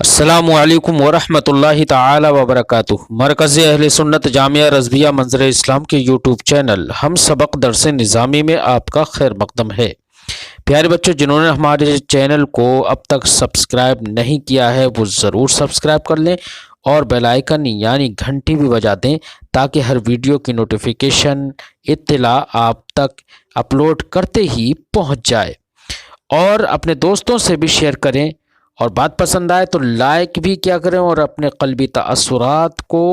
السلام علیکم ورحمۃ اللہ تعالی وبرکاتہ۔ مرکز اہل سنت جامعہ رضویہ منظر اسلام کے یوٹیوب چینل ہم سبق درس نظامی میں آپ کا خیر مقدم ہے۔ پیارے بچوں، جنہوں نے ہمارے چینل کو اب تک سبسکرائب نہیں کیا ہے وہ ضرور سبسکرائب کر لیں اور بیل آئیکن یعنی گھنٹی بھی بجا دیں تاکہ ہر ویڈیو کی نوٹیفیکیشن اطلاع آپ تک اپلوڈ کرتے ہی پہنچ جائے، اور اپنے دوستوں سے بھی شیئر کریں، اور بات پسند آئے تو لائک بھی کیا کریں، اور اپنے قلبی تاثرات کو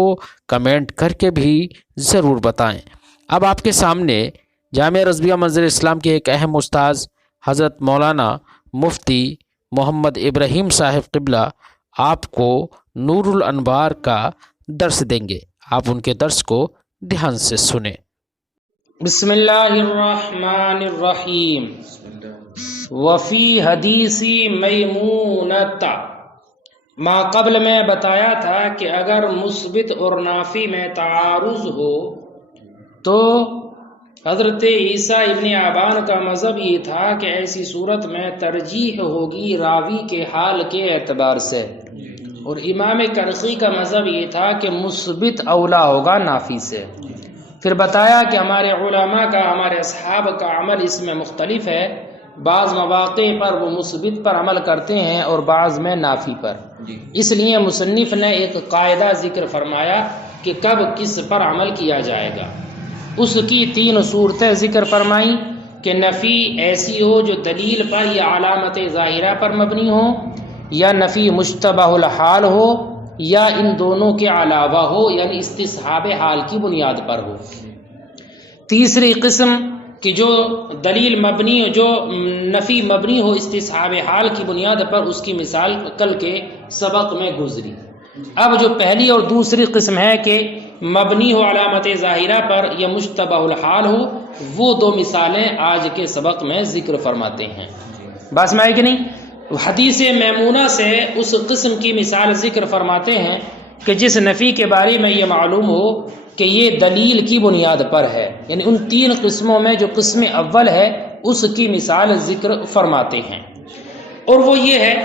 کمنٹ کر کے بھی ضرور بتائیں۔ اب آپ کے سامنے جامعہ رضویہ منظر اسلام کے ایک اہم استاذ حضرت مولانا مفتی محمد ابراہیم صاحب قبلہ آپ کو نور الانوار کا درس دیں گے۔ آپ ان کے درس کو دھیان سے سنیں۔ بسم اللہ الرحمن الرحیم۔ وفی حدیثی میمونۃ، ما قبل میں بتایا تھا کہ اگر مثبت اور نافی میں تعارض ہو تو حضرت عیسیٰ ابن ابان کا مذہب یہ تھا کہ ایسی صورت میں ترجیح ہوگی راوی کے حال کے اعتبار سے، اور امام کرخی کا مذہب یہ تھا کہ مثبت اولا ہوگا نافی سے۔ پھر بتایا کہ ہمارے علماء کا، ہمارے اصحاب کا عمل اس میں مختلف ہے، بعض مواقع پر وہ مثبت پر عمل کرتے ہیں اور بعض میں نافی پر۔ اس لیے مصنف نے ایک قاعدہ ذکر فرمایا کہ کب کس پر عمل کیا جائے گا۔ اس کی 3 صورتیں ذکر فرمائیں کہ نفی ایسی ہو جو دلیل پر یا علامت ظاہرہ پر مبنی ہو، یا نفی مشتبہ الحال ہو، یا ان دونوں کے علاوہ ہو، یعنی استصحاب حال کی بنیاد پر ہو۔ تیسری قسم کہ جو دلیل مبنی، جو نفی مبنی ہو استصحاب حال کی بنیاد پر، اس کی مثال کل کے سبق میں گزری۔ اب جو پہلی اور دوسری قسم ہے کہ مبنی ہو علامت ظاہرہ پر یا مشتبہ الحال ہو، وہ 2 مثالیں آج کے سبق میں ذکر فرماتے ہیں۔ بس میں کہ نہیں، حدیث میمونہ سے اس قسم کی مثال ذکر فرماتے ہیں کہ جس نفی کے بارے میں یہ معلوم ہو کہ یہ دلیل کی بنیاد پر ہے، یعنی ان 3 قسموں میں جو قسم اول ہے اس کی مثال ذکر فرماتے ہیں، اور وہ یہ ہے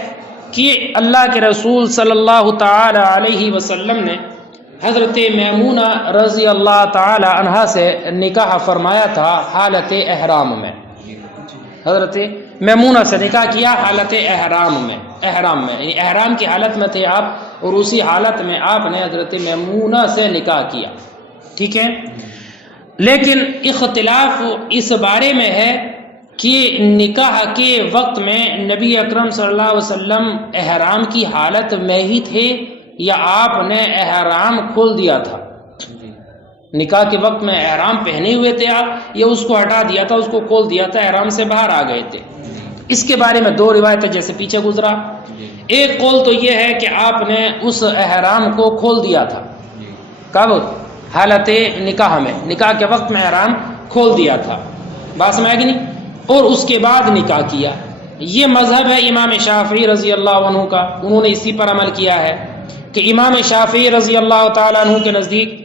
کہ اللہ کے رسول صلی اللہ تعالی علیہ وسلم نے حضرت میمونہ رضی اللہ تعالی عنہا سے نکاح فرمایا تھا حالت احرام میں۔ حضرت میمونہ سے نکاح کیا حالت احرام میں، یعنی احرام کی حالت میں تھے آپ، اور اسی حالت میں آپ نے حضرت میمونہ سے نکاح کیا، ٹھیک ہے۔ لیکن اختلاف اس بارے میں ہے کہ نکاح کے وقت میں نبی اکرم صلی اللہ علیہ وسلم احرام کی حالت میں ہی تھے یا آپ نے احرام کھول دیا تھا؟ نکاح کے وقت میں احرام پہنے ہوئے تھے آپ، یا اس کو ہٹا دیا تھا، اس کو کھول دیا تھا، احرام سے باہر آ گئے تھے؟ اس کے بارے میں 2 روایتیں جیسے پیچھے گزرا۔ ایک قول تو یہ ہے کہ آپ نے اس احرام کو کھول دیا تھا، کب؟ حالت نکاح میں، نکاح کے وقت میں احرام کھول دیا تھا، بات سمجھ گئی نہیں، اور اس کے بعد نکاح کیا۔ یہ مذہب ہے امام شافعی رضی اللہ عنہ کا، انہوں نے اسی پر عمل کیا ہے کہ امام شافعی رضی اللہ تعالیٰ عنہ کے نزدیک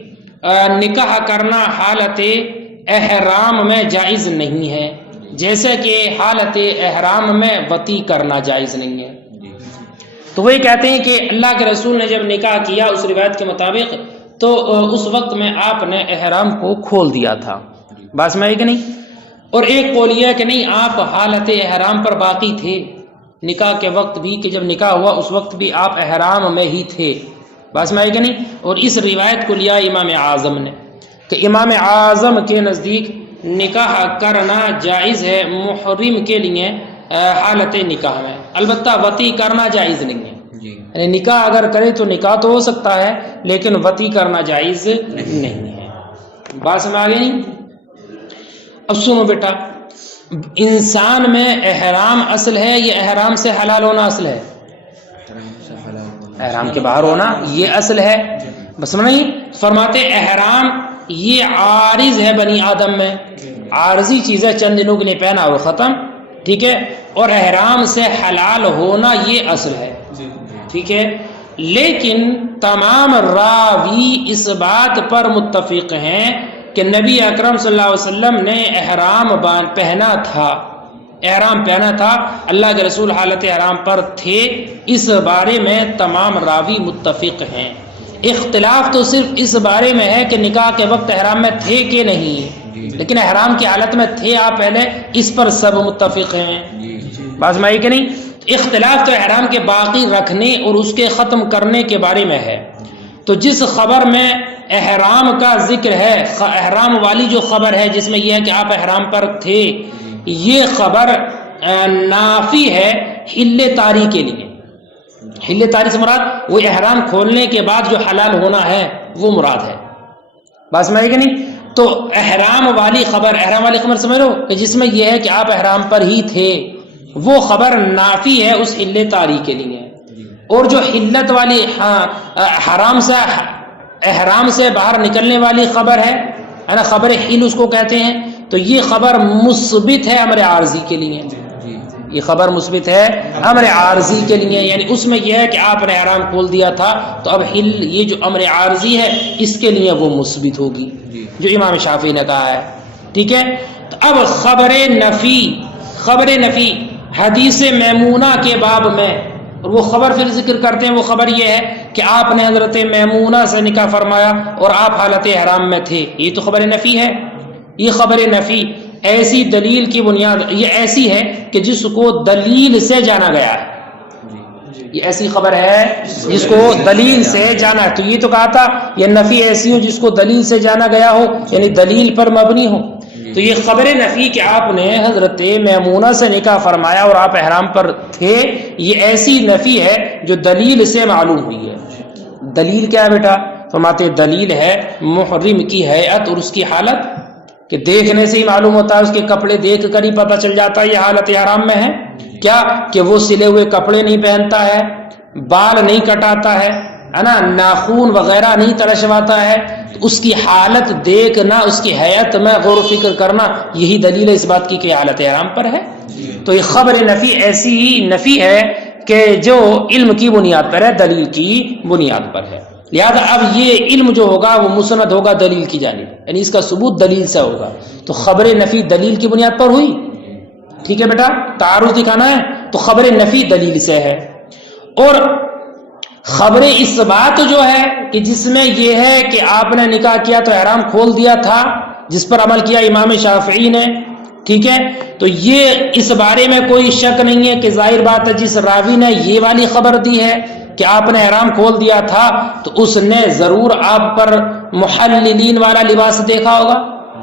نکاح کرنا حالت احرام میں جائز نہیں ہے، جیسے کہ حالت احرام میں وطی کرنا جائز نہیں ہے۔ تو وہی کہتے ہیں کہ اللہ کے رسول نے جب نکاح کیا اس روایت کے مطابق تو اس وقت میں آپ نے احرام کو کھول دیا تھا، بات میں ہے کہ نہیں۔ اور ایک قول یہ ہے کہ نہیں، آپ حالت احرام پر باقی تھے نکاح کے وقت بھی، کہ جب نکاح ہوا اس وقت بھی آپ احرام میں ہی تھے، بات میں ہے کہ نہیں۔ اور اس روایت کو لیا امام اعظم نے کہ امام اعظم کے نزدیک نکاح کرنا جائز ہے محرم کے لیے حالت نکاح میں، البتہ وطی کرنا جائز نہیں ہے، یعنی نکاح اگر کرے تو نکاح تو ہو سکتا ہے لیکن وطی کرنا جائز نہیں ہے، بات سمجھ آ گئی نہیں۔ اب سنو بیٹا، انسان میں احرام اصل ہے یا احرام سے حلال ہونا اصل ہے؟ احرام کے باہر ہونا یہ اصل ہے، بس نہیں فرماتے احرام یہ عارض ہے بنی آدم میں، عارضی چیز ہے، چند دنوں کے لیے پہنا اور ختم، ٹھیک ہے، اور احرام سے حلال ہونا یہ اصل ہے، ٹھیک ہے۔ لیکن تمام راوی اس بات پر متفق ہیں کہ نبی اکرم صلی اللہ علیہ وسلم نے احرام پہنا تھا، احرام پہنا تھا، اللہ کے رسول حالت احرام پر تھے، اس بارے میں تمام راوی متفق ہیں۔ اختلاف تو صرف اس بارے میں ہے کہ نکاح کے وقت احرام میں تھے کہ نہیں، لیکن احرام کی حالت میں تھے آپ پہلے، اس پر سب متفق ہیں۔ بات میں آئی کہ نہیں؟ اختلاف تو احرام کے باقی رکھنے اور اس کے ختم کرنے کے بارے میں ہے۔ تو جس خبر میں احرام کا ذکر ہے، احرام والی جو خبر ہے جس میں یہ ہے کہ آپ احرام پر تھے، یہ خبر نافی ہے حل طاری کے لیے۔ حل طاری سے مراد وہ احرام کھولنے کے بعد جو حلال ہونا ہے وہ مراد ہے۔ بات سمجھ کہ نہیں؟ تو احرام والی خبر سمجھ لو کہ جس میں یہ ہے کہ آپ احرام پر ہی تھے، وہ خبر نافی ہے اس حل طاری کے لیے۔ اور جو حلت والی احرام سے باہر نکلنے والی خبر ہے نا، خبر حل اس کو کہتے ہیں، تو یہ خبر مثبت ہے امر عارضی کے لیے۔ یہ خبر مثبت ہے امر عارضی کے لیے، یعنی اس میں یہ ہے کہ آپ نے احرام کھول دیا تھا، تو اب حل یہ جو امر عارضی ہے اس کے لیے وہ مثبت ہوگی، جو امام شافعی نے کہا ہے۔ ٹھیک ہے، تو اب خبر نفی حدیث میمونہ کے باب میں، اور وہ خبر پھر ذکر کرتے ہیں، وہ خبر یہ ہے کہ آپ نے حضرت میمونہ سے نکاح فرمایا اور آپ حالت احرام میں تھے، یہ تو خبر نفی ہے۔ یہ خبر نفی ایسی دلیل کی بنیاد، یہ ایسی ہے کہ جس کو دلیل سے جانا گیا ہے، یہ ایسی خبر ہے جس کو دلیل سے جانا ہے۔ تو یہ تو کہا تھا یہ نفی ایسی ہو جس کو دلیل سے جانا گیا ہو، یعنی دلیل پر مبنی ہو۔ تو یہ خبر نفی کہ آپ نے حضرت میمونہ سے نکاح فرمایا اور آپ احرام پر تھے، یہ ایسی نفی ہے جو دلیل سے معلوم ہوئی ہے۔ دلیل کیا ہے بیٹا؟ فرماتے دلیل ہے محرم کی ہیئت اور اس کی حالت، کہ دیکھنے سے ہی معلوم ہوتا ہے، اس کے کپڑے دیکھ کر ہی پتہ چل جاتا ہے یہ حالت احرام میں ہے۔ کیا کہ وہ سلے ہوئے کپڑے نہیں پہنتا ہے، بال نہیں کٹاتا ہے نا، ناخون وغیرہ نہیں ترشواتا ہے، تو اس کی حالت دیکھنا، اس کی حیات میں غور و فکر کرنا، یہی دلیل ہے اس بات کی کہ حالت احرام پر ہے۔ تو یہ خبر نفی ایسی ہی نفی ہے کہ جو علم کی بنیاد پر ہے، دلیل کی بنیاد پر ہے۔ لہذا اب یہ علم جو ہوگا وہ مسند ہوگا دلیل کی جانب، یعنی اس کا ثبوت دلیل سے ہوگا۔ تو خبر نفی دلیل کی بنیاد پر ہوئی۔ ٹھیک ہے بیٹا، تعارض دکھانا ہے تو خبر نفی دلیل سے ہے۔ اور خبر اثبات جو ہے کہ جس میں یہ ہے کہ آپ نے نکاح کیا تو احرام کھول دیا تھا، جس پر عمل کیا امام شافعی نے، ٹھیک ہے، تو یہ اس بارے میں کوئی شک نہیں ہے کہ ظاہر بات ہے جس راوی نے یہ والی خبر دی ہے کہ آپ نے احرام کھول دیا تھا تو اس نے ضرور آپ پر محللین والا لباس دیکھا ہوگا۔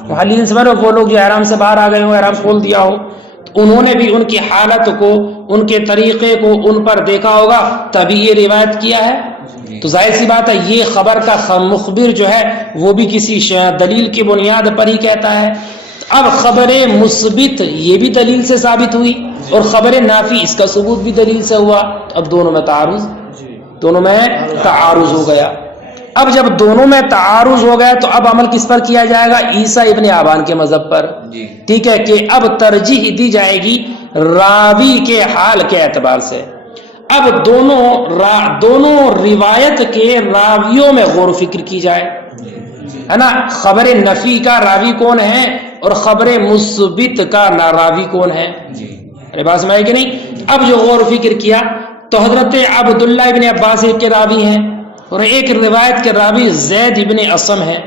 محللین سے وہ لوگ جو احرام سے باہر آ گئے ہوں، احرام کھول دیا ہو، تو انہوں نے بھی ان کی حالت کو، ان کے طریقے کو ان پر دیکھا ہوگا، تبھی یہ روایت کیا ہے۔ تو ظاہر سی بات ہے یہ خبر کا مخبر جو ہے وہ بھی کسی دلیل کی بنیاد پر ہی کہتا ہے۔ اب خبر مثبت یہ بھی دلیل سے ثابت ہوئی اور خبر نافی اس کا ثبوت بھی دلیل سے ہوا، تو اب دونوں میں تعارض ہو گیا۔ اب جب دونوں میں تعارض ہو گیا تو اب عمل کس پر کیا جائے گا؟ عیسیٰ ابن آبان کے مذہب پر۔ ٹھیک ہے، کہ اب ترجیح دی جائے گی راوی کے حال کے اعتبار سے۔ اب دونوں روایت کے راویوں میں غور و فکر کی جائے، ہے نا، خبر نفی کا راوی کون ہے اور خبر مثبت کا راوی کون ہے۔ ارے بات سمجھ کہ نہیں؟ اب جو غور و فکر کیا تو حضرت عبداللہ ابن عباس ایک کے راوی ہیں اور ایک روایت کے راوی زید ابن اسم ہے۔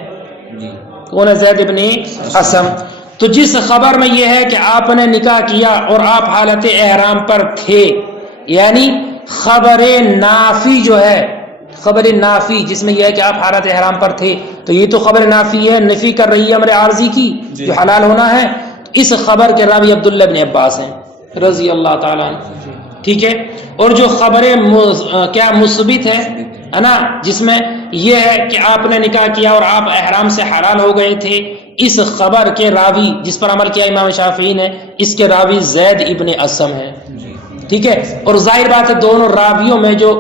کون ہے زید ابن اسم؟ تو جس خبر میں یہ ہے کہ آپ نے نکاح کیا اور آپ حالت احرام پر تھے، یعنی خبر نافی جو ہے، خبر نافی جس میں یہ ہے کہ آپ حالت احرام پر تھے، تو یہ تو خبر نافی ہے، نفی کر رہی ہے امر عارضی کی جو حلال ہونا ہے۔ اس خبر کے راوی عبداللہ ابن عباس ہیں رضی اللہ تعالیٰ عنہ۔ ٹھیک ہے، اور جو خبر کیا مثبت ہے نا، جس میں یہ ہے کہ آپ نے نکاح کیا اور آپ احرام سے حلال ہو گئے تھے، اس خبر کے راوی جس پر عمل کیا امام شافعی نے، اس کے راوی زید ابن اسم ہے۔ ٹھیک ہے، اور ظاہر بات ہے دونوں راویوں میں جو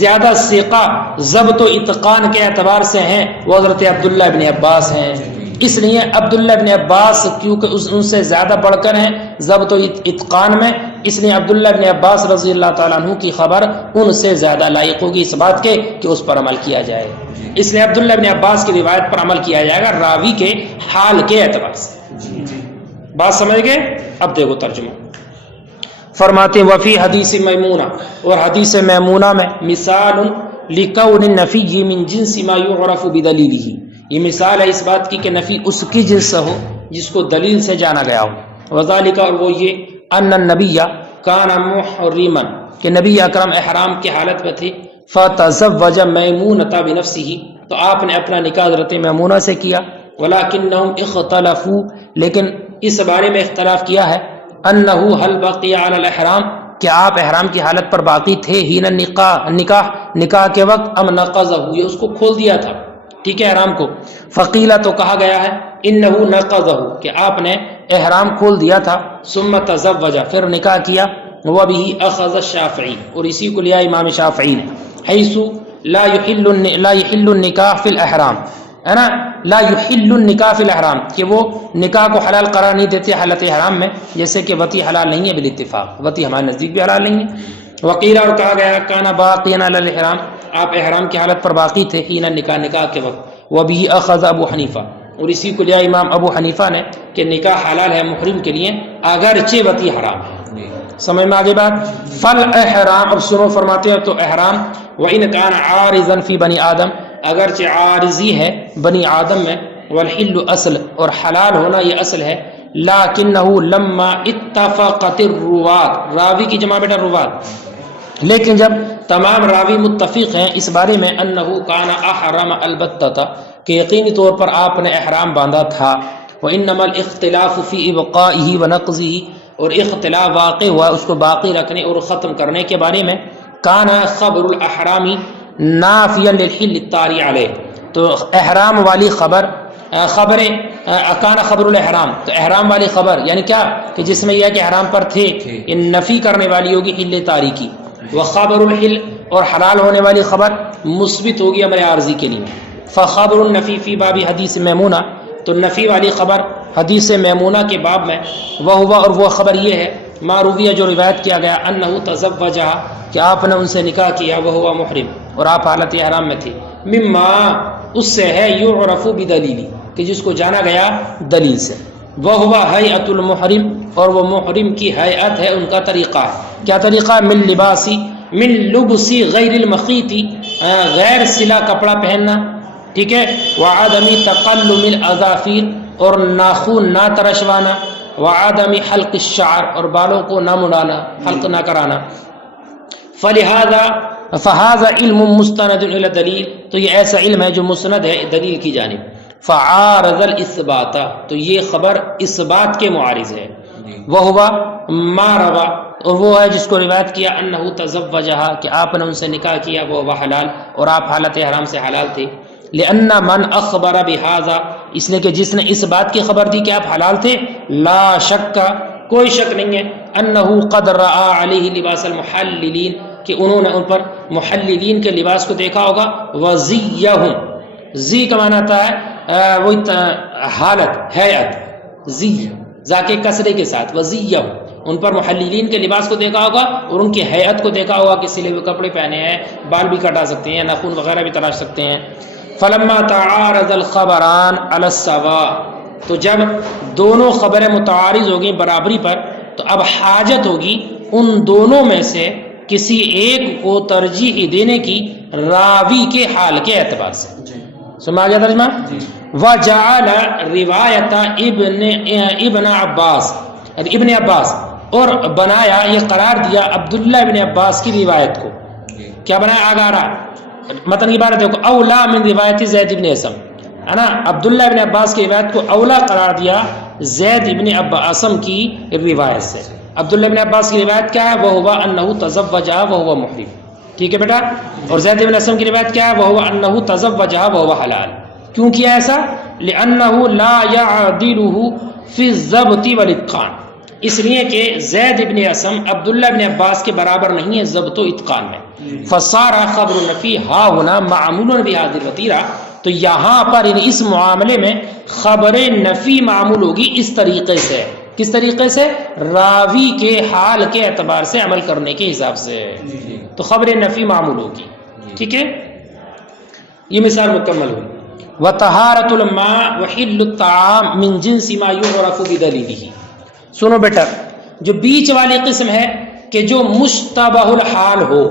زیادہ ثقہ ضبط و اتقان کے اعتبار سے ہیں وہ حضرت عبداللہ ابن عباس ہیں۔ اس لیے عبداللہ ابن عباس کیونکہ ان سے زیادہ بڑھ کر ہیں ضبط و اتقان میں، اس لیے عبداللہ ابن عباس رضی اللہ تعالیٰ عنہ کی خبر ان سے زیادہ لائق ہوگی اس بات کے کہ اس پر عمل کیا جائے۔ اس لیے عبداللہ ابن عباس کی روایت پر عمل کیا جائے گا راوی کے حال کے اعتبار سے۔ بات سمجھ گئے؟ اب دیکھو ترجمہ۔ فرماتے ہیں وفی حدیث میمونہ، اور حدیث میمونہ میں مثال لکون النفی من جنس ما یعرف بدلیلہ، یہ مثال ہے اس بات کی کہ نفی اس کی جنس ہو جس کو دلیل سے جانا گیا ہو۔ وذالک، اور وہ یہ ان النبی کان محرما، کہ نبی اکرم احرام کی حالت میں تھے، فتزوج میمونۃ بنفسہ، تو آپ نے اپنا نکاح حضرت میمونہ سے کیا، ولکنہم اختلفوا، لیکن اس بارے میں اختلاف کیا ہے، انہ هل بقی علی الاحرام، کہ آپ احرام کی حالت پر باقی تھے، ہین نکاح کے وقت، ام نقضہ، یہ اس کو کھول دیا تھا، ٹھیک ہے، احرام کو۔ فقیلہ، تو کہا گیا ہے، انہ نقضہ، کہ آپ نے احرام کھول دیا تھا، ثم تزوج، پھر نکاح کیا، وبہ اخذ الشافعی، اور اسی کو لیا امام شافعی نے، حیث لا یحل النکاح فی الاحرام، ہے نا، لا یحل النکاح فی الاحرام، کہ وہ نکاح کو حلال قرار نہیں دیتے حالت احرام میں، جیسے کہ وطی حلال نہیں ہے بالاتفاق، وطی ہمارے نزدیک بھی حلال نہیں ہے۔ وقیل، اور کہا گیا کانا باقیا علی الاحرام، آپ احرام کی حالت پر باقی تھے، حین نکاح کے وقت، وبہ اخذ ابو حنیفہ، اور اسی کو لیا امام ابو حنیفہ نے کہ نکاح حلال ہے محرم کے لیے اگرچہ وطی حرام ہے۔ سمجھ میں آگے بات؟ فل احرام، اب سنو، فرماتے ہیں تو احرام وَإِنْ كَانَ عَارِضًا فِي بنی آدم، اگرچہ عارضی ہے بنی آدم میں، والحل اصل، اور حلال ہونا یہ اصل ہے، لیکنہ لما اتفقت الروات، راوی کی جمع بیٹا روات، لیکن جب تمام راوی متفق ہیں اس بارے میں، انہ کان احرم البتہ، کہ یقینی طور پر آپ نے احرام باندھا تھا، وانما الاختلاف فی ابقائہ ونقضہ، اور اختلاف واقع ہوا اس کو باقی رکھنے اور ختم کرنے کے بارے میں، کان خبر الاحرامی نافیا للحل الطاری علیہ، تو احرام والی کان خبر الاحرام، تو احرام والی خبر یعنی کیا، کہ جس میں یہ کہ احرام پر تھے، ان نفی کرنے والی ہوگی حل طاری کی، وخبر الحل، اور حلال ہونے والی خبر مثبت ہوگی امر عارضی کے لیے، فخبر النفی فی باب حدیث میمونہ، تو نفی والی خبر حدیث میمونہ کے باب میں، اور وہ خبر یہ ہے، ما رویہ، جو روایت کیا گیا، انہ تزوجہ، کہ آپ نے ان سے نکاح کیا، وہو محرم، اور آپ حالت احرام میں تھے، مما، اس سے ہے، یعرف بدلیل، کہ جس کو جانا گیا دلیل سے، وہو ہیئت المحرم، اور وہ محرم کی ہیئت ہے، ان کا طریقہ ہے، کیا طریقہ، من لبسی غیر المخیتی، غیر سلا کپڑا پہننا، ٹھیک ہے، وعدم تقلم الاظافیر، اور ناخون نہ ترشوانا، وعدم حلق الشعر، اور بالوں کو نہ مڈانا، حلق نہ کرانا، فہذا علم مستند الی دلیل، تو یہ ایسا علم ہے جو مستند ہے دلیل کی جانب، فعارض الاثبات، تو یہ خبر اس بات کے معارض ہے، وہوا ما روا، اور وہ ہے جس کو روایت کیا، انہ تزوجہا، کہ آپ نے ان سے نکاح کیا، وہ حلال، اور آپ حالت احرام سے حلال تھے، لأن من اخبر بہذا، اس لیے کہ جس نے اس بات کی خبر دی کہ آپ حلال تھے، لا شک، کوئی شک نہیں ہے، انہ قد رآ علیہ لباس المحللین، کہ انہوں نے ان پر محللین کے لباس کو دیکھا ہوگا، وزیہم، زی کا معنی آتا ہے وہی حالت، ہیئت، زی ذاکر کسرے کے ساتھ، وزیہم، ان پر محللین کے لباس کو دیکھا ہوگا، اور ان کی ہیئت کو دیکھا ہوگا کہ سلے ہوئے کپڑے پہنے ہیں، بال بھی کٹا سکتے ہیں، ناخن وغیرہ بھی تراش سکتے ہیں۔ فلما تعارض الخبران علی السواء، تو جب دونوں خبریں متعارض ہوگی برابری پر، تو اب حاجت ہوگی ان دونوں میں سے کسی ایک کو ترجیح دینے کی راوی کے حال کے اعتبار سے۔ سمجھ گیا ترجمہ؟ وجعل روایت ابن عباس، اور بنایا، یہ قرار دیا عبداللہ ابن عباس کی روایت کو، کیا بنایا، آگے آ رہا متن کی بات دیکھو، اولا من روایت زید ابن اسم، ہے نا، عبداللہ ابن عباس کی روایت کو اولا قرار دیا زید ابن اسم کی روایت سے۔ عبداللہ ابن عباس کی روایت کیا ہے، وہ ہوا انہ تزوجہ وہو محرم، ٹھیک ہے بیٹا، اور زید ابن اسم کی روایت کیا ہے، وہ ہوا انہ تزوجہ وہو حلال۔ کیوں کیا ایسا؟ لأنہ لا يعدلہ فی الضبط والاتقان، اس لیے کہ زید ابن اسم عبداللہ ابن عباس کے برابر نہیں ہے ضبط و اتقان میں، فصار خبر النفی ہا ہونا معمول بہذہ الوتیرہ، تو یہاں پر اس معاملے میں خبر نفی معمول ہوگی اس طریقے سے، کس طریقے سے، راوی کے حال کے اعتبار سے عمل کرنے کے حساب سے، تو خبر نفی معمول ہوگی، ٹھیک ہے، یہ مثال مکمل ہوئی۔ وطہارۃ الماء وحل الطعام من جنس ما یعرف بدلیلہ، سنو بیٹا، جو بیچ والی قسم ہے کہ جو مشتبہ الحال ہو،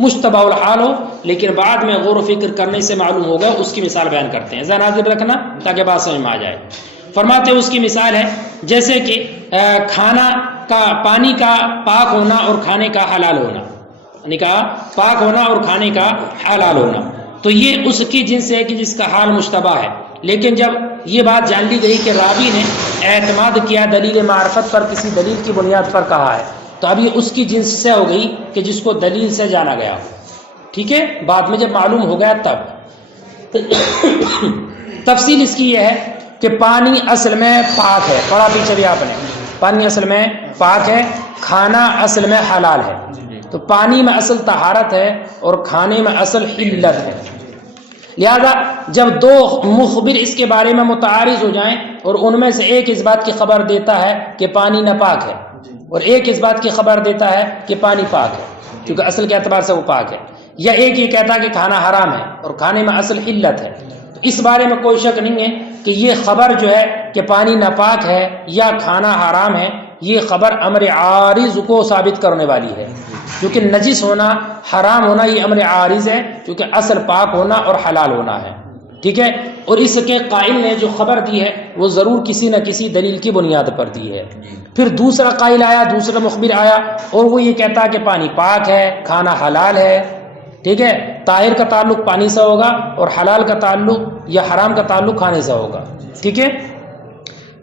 مشتبہ الحال ہو لیکن بعد میں غور و فکر کرنے سے معلوم ہوگا، اس کی مثال بیان کرتے ہیں، ذہن حاضر رکھنا تاکہ بات سمجھ میں آ جائے۔ فرماتے ہیں اس کی مثال ہے جیسے کہ کھانا کا، پانی کا پاک ہونا اور کھانے کا حلال ہونا، یعنی کہا پاک ہونا اور کھانے کا حلال ہونا، تو یہ اس کی جنس ہے کہ جس کا حال مشتبہ ہے، لیکن جب یہ بات جان لی گئی کہ راوی نے اعتماد کیا دلیل معرفت پر، کسی دلیل کی بنیاد پر کہا ہے، تو اب یہ اس کی جنس سے ہو گئی کہ جس کو دلیل سے جانا گیا ہو، ٹھیک ہے، بعد میں جب معلوم ہو گیا تب۔ تفصیل اس کی یہ ہے کہ پانی اصل میں پاک ہے، پڑھا پیچھے بھی آپ نے، پانی اصل میں پاک ہے، کھانا اصل میں حلال ہے، تو پانی میں اصل طہارت ہے اور کھانے میں اصل حلت ہے۔ لہذا جب دو مخبر اس کے بارے میں متعارض ہو جائیں اور ان میں سے ایک اس بات کی خبر دیتا ہے کہ پانی ناپاک ہے اور ایک اس بات کی خبر دیتا ہے کہ پانی پاک ہے کیونکہ اصل کے اعتبار سے وہ پاک ہے، یا ایک یہ کہتا ہے کہ کھانا حرام ہے اور کھانے میں اصل حلت ہے، تو اس بارے میں کوئی شک نہیں ہے کہ یہ خبر جو ہے کہ پانی ناپاک ہے یا کھانا حرام ہے، یہ خبر امر عارض کو ثابت کرنے والی ہے، کیونکہ نجس ہونا، حرام ہونا یہ امر عارض ہے، کیونکہ اصل پاک ہونا اور حلال ہونا ہے، ٹھیک ہے، اور اس کے قائل نے جو خبر دی ہے وہ ضرور کسی نہ کسی دلیل کی بنیاد پر دی ہے۔ پھر دوسرا قائل آیا، دوسرا مخبر آیا اور وہ یہ کہتا ہے کہ پانی پاک ہے، کھانا حلال ہے، ٹھیک ہے، طاہر کا تعلق پانی سے ہوگا اور حلال کا تعلق یا حرام کا تعلق کھانے سے ہوگا، ٹھیک ہے۔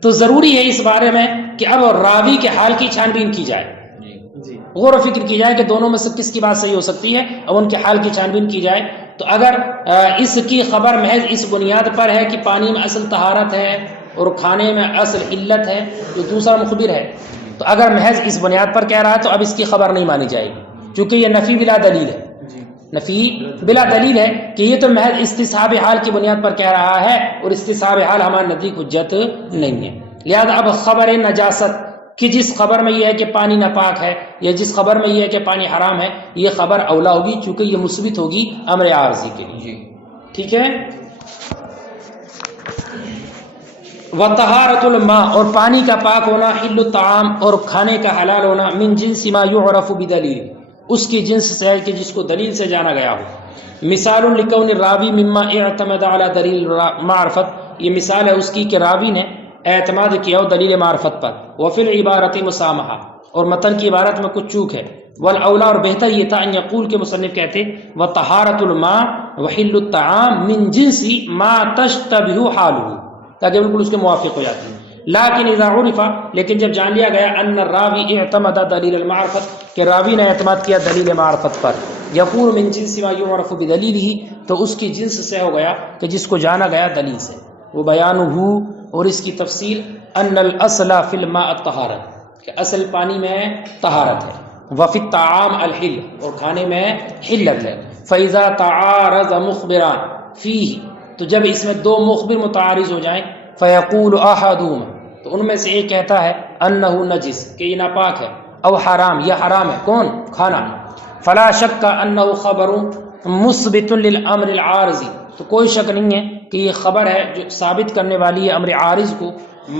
تو ضروری ہے اس بارے میں کہ اب راوی کے حال کی چھان بین کی جائے، غور و فکر کی جائے کہ دونوں میں سے کس کی بات صحیح ہو سکتی ہے، اور ان کے حال کی چھان بین کی جائے۔ تو اگر اس کی خبر محض اس بنیاد پر ہے کہ پانی میں اصل طہارت ہے اور کھانے میں اصل علت ہے، جو دوسرا مخبر ہے، تو اگر محض اس بنیاد پر کہہ رہا ہے تو اب اس کی خبر نہیں مانی جائے گی، کیونکہ یہ نفی بلا دلیل ہے، نفی بلا دلیل ہے کہ یہ تو محض استصحاب حال کی بنیاد پر کہہ رہا ہے اور استصحاب حال ہمارے نزدیک حجت نہیں ہے۔ لہذا اب خبر نجاست کہ جس خبر میں یہ ہے کہ پانی ناپاک ہے یا جس خبر میں یہ ہے کہ پانی حرام ہے، یہ خبر اولا ہوگی چونکہ یہ مثبت ہوگی امر عارضی کے لیے، ٹھیک ہے۔ وطہارت الماء، اور پانی کا پاک ہونا، حل الطعام، اور کھانے کا حلال ہونا، من جنس ما یعرف بدلیل، اس کی جنس سے ہے کہ جس کو دلیل سے جانا گیا ہو۔ مثال لکون الراوی مما اعتمد علی دلیل معرفت، یہ مثال ہے اس کی کہ راوی نے اعتماد کیا ہو دلیل معرفت پر، وفی العبارت مسامحہ، اور متن کی عبارت میں کچھ چوک ہے، والاولا، اور بہتر یہ تھا ان یقول کے مصنف کہتے وطہارت الماء وحل الطعام من جنس ما تشتبہ حالہ، تاکہ بالکل اس کے موافق ہو جاتی ہے۔ لیکن اذا عرف، لیکن جب جان لیا گیا ان الراوی اعتمد دلیل المعرفت، کہ راوی نے اعتماد کیا دلیل معرفت پر، یقول من جنس ما یعرف بدلیلہ، تو اس کی جنس سے ہو گیا کہ جس کو جانا گیا دلیل سے، وہ بیانہ، اور اس کی تفصیل ان الاصل فی الماء الطہارت، کہ اصل پانی میں طہارت ہے، وفی الطعام الحل، اور کھانے میں حلت ہے، فاذا تعارض مخبران فیہ، تو جب اس میں دو مخبر متعارض ہو جائیں، فیقول احدہما، تو ان میں سے ایک کہتا ہے انہ نجس، کہ یہ ناپاک ہے، او حرام، یا حرام ہے، کون؟ کھانا، فلا شک انہ خبر مثبت للامر العارضی، تو کوئی شک نہیں ہے کہ یہ خبر ہے جو ثابت کرنے والی ہے امر عارض کو،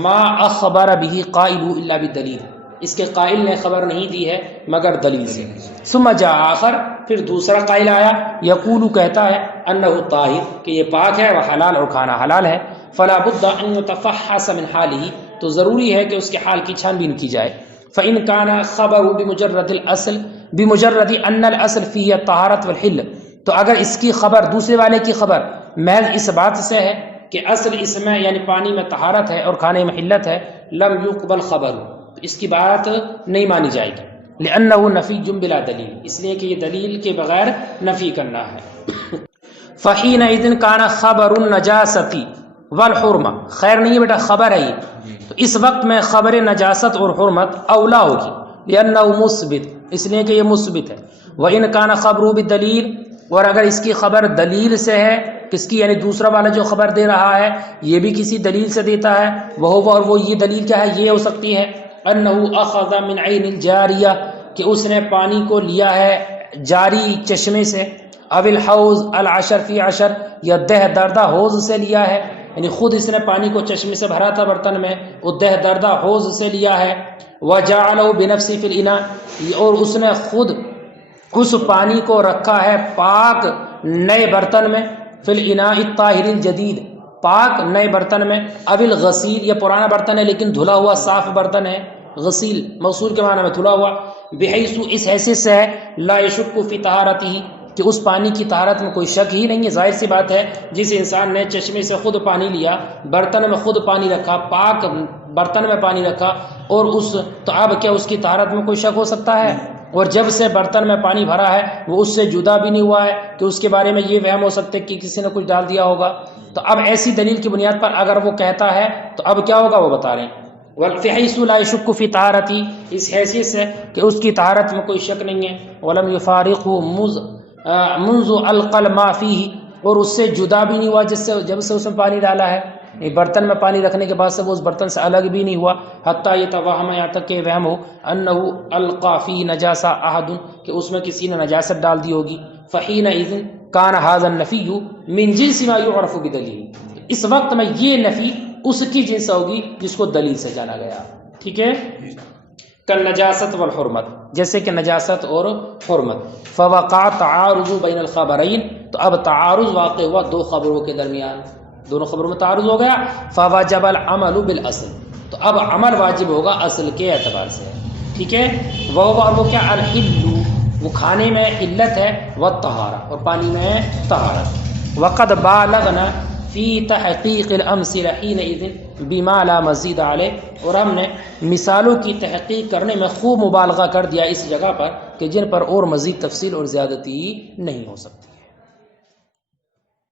ما اخبر به قائل الا بدلیل، اس کے قائل نے خبر نہیں دی ہے مگر دلیل سے۔ ثم جاء آخر، پھر دوسرا قائل آیا، یقول، کہتا ہے انہ طاہر، کہ یہ پاک ہے، وہ حلال، اور کھانا حلال ہے، فلا بد ان يتفحص من حاله، تو ضروری ہے کہ اس کے حال کی چھان بین کی جائے۔ فإن كان خبر بمجرد الاصل، بمجرد ان الاصل فيه الطهارة والحل، تو اگر اس کی خبر، دوسرے والے کی خبر محض اس بات سے ہے کہ اصل اس میں یعنی پانی میں طہارت ہے اور کھانے میں حلت ہے، لم يقبل خبر، تو اس کی بات نہیں مانی جائے گی، لأنه نفی بلا دلیل، اس لیے کہ یہ دلیل کے بغیر نفی کرنا ہے۔ فحینئذ کان خبر النجاست والحرمہ، خیر نہیں ہے بیٹا، خبر ہے یہ، تو اس وقت میں خبر نجاست اور حرمت اولا ہوگی، لأنه مثبت، اس لیے کہ یہ مثبت ہے۔ وإن کان خبر بدلیل، اور اگر اس کی خبر دلیل سے ہے، کس کی؟ یعنی دوسرا والا جو خبر دے رہا ہے یہ بھی کسی دلیل سے دیتا ہے، اور وہ یہ دلیل کیا ہے؟ یہ ہو سکتی ہے انہ اخذ من عین الجاریہ، کہ اس نے پانی کو لیا ہے جاری چشمے سے، او الحوض العشر فی عشر، یا دہ دردہ حوض سے لیا ہے، یعنی خود اس نے پانی کو چشمے سے بھرا تھا برتن میں، وہ دہ دردہ حوض سے لیا ہے، وجعلہ بنفسی فی الاناء، اور اس نے خود اس پانی کو رکھا ہے پاک نئے برتن میں، فی الاناء الطاہر الجدید، پاک نئے برتن میں، اب الغسیل، یہ پرانا برتن ہے لیکن دھلا ہوا صاف برتن ہے، غسیل موصول کے معنی میں دھلا ہوا، بحیث اس حیثیت سے ہے لا یشک فی طہارتہ، کہ اس پانی کی طہارت میں کوئی شک ہی نہیں ہے۔ ظاہر سی بات ہے جس انسان نے چشمے سے خود پانی لیا، برتن میں خود پانی رکھا، پاک برتن میں پانی رکھا، اور تو اب کیا اس کی طہارت میں کوئی شک ہو سکتا ہے؟ اور جب سے برتن میں پانی بھرا ہے وہ اس سے جدا بھی نہیں ہوا ہے کہ اس کے بارے میں یہ وہم ہو سکتا ہے کہ کسی نے کچھ ڈال دیا ہوگا۔ تو اب ایسی دلیل کی بنیاد پر اگر وہ کہتا ہے تو اب کیا ہوگا وہ بتا رہے ہیں، وَالْفِحِيسُ لَا يَشُكُّ فِي طَهَارَتِهِ، اس حیثیت سے کہ اس کی طہارت میں کوئی شک نہیں ہے، وَلَمْ يُفَارِقْهُ مُنْذُ أَلْقَى الْمَاءَ فِيهِ، اور اس سے جدا بھی نہیں ہوا جب سے اس میں پانی ڈالا ہے، برتن میں پانی رکھنے کے بعد سے وہ اس برتن سے الگ بھی نہیں ہوا، حتیٰ يتوہم، یہاں تک کہ وہم ہو، أَنَّهُ أَلْقَى فِي نَجَاسَةٍ أَحَدٌ، کہ اس میں کسی نے نجاست ڈال دی ہوگی، فَحِينَئِذٍ كَانَ هَذَا النَّفِيُّ مِنْ جِنْسِ مَا يُعْرَفُ بِدَلِيلٍ، اس وقت میں یہ نفی اس کی جنس ہوگی جس کو دلیل سے جانا گیا، ٹھیک ہے، کالنجاست والحرمت، جیسے کہ نجاست اور حرمت، فوقع تعارض بین الخبرین، تو اب تعارض واقع ہوا دو خبروں کے درمیان، دونوں خبروں میں تعارض ہو گیا، فوجب العمل بالاصل، تو اب عمل واجب ہوگا اصل کے اعتبار سے، ٹھیک ہے، وہ کیا، الحل، وہ کھانے میں علت ہے، والطہارہ، اور پانی میں طہارت، وقد بالغنا فی تحقیق الامثلہ حینئذ بما لا مزید علیہ، اور ہم نے مثالوں کی تحقیق کرنے میں خوب مبالغہ کر دیا اس جگہ پر کہ جن پر اور مزید تفصیل اور زیادتی نہیں ہو سکتی۔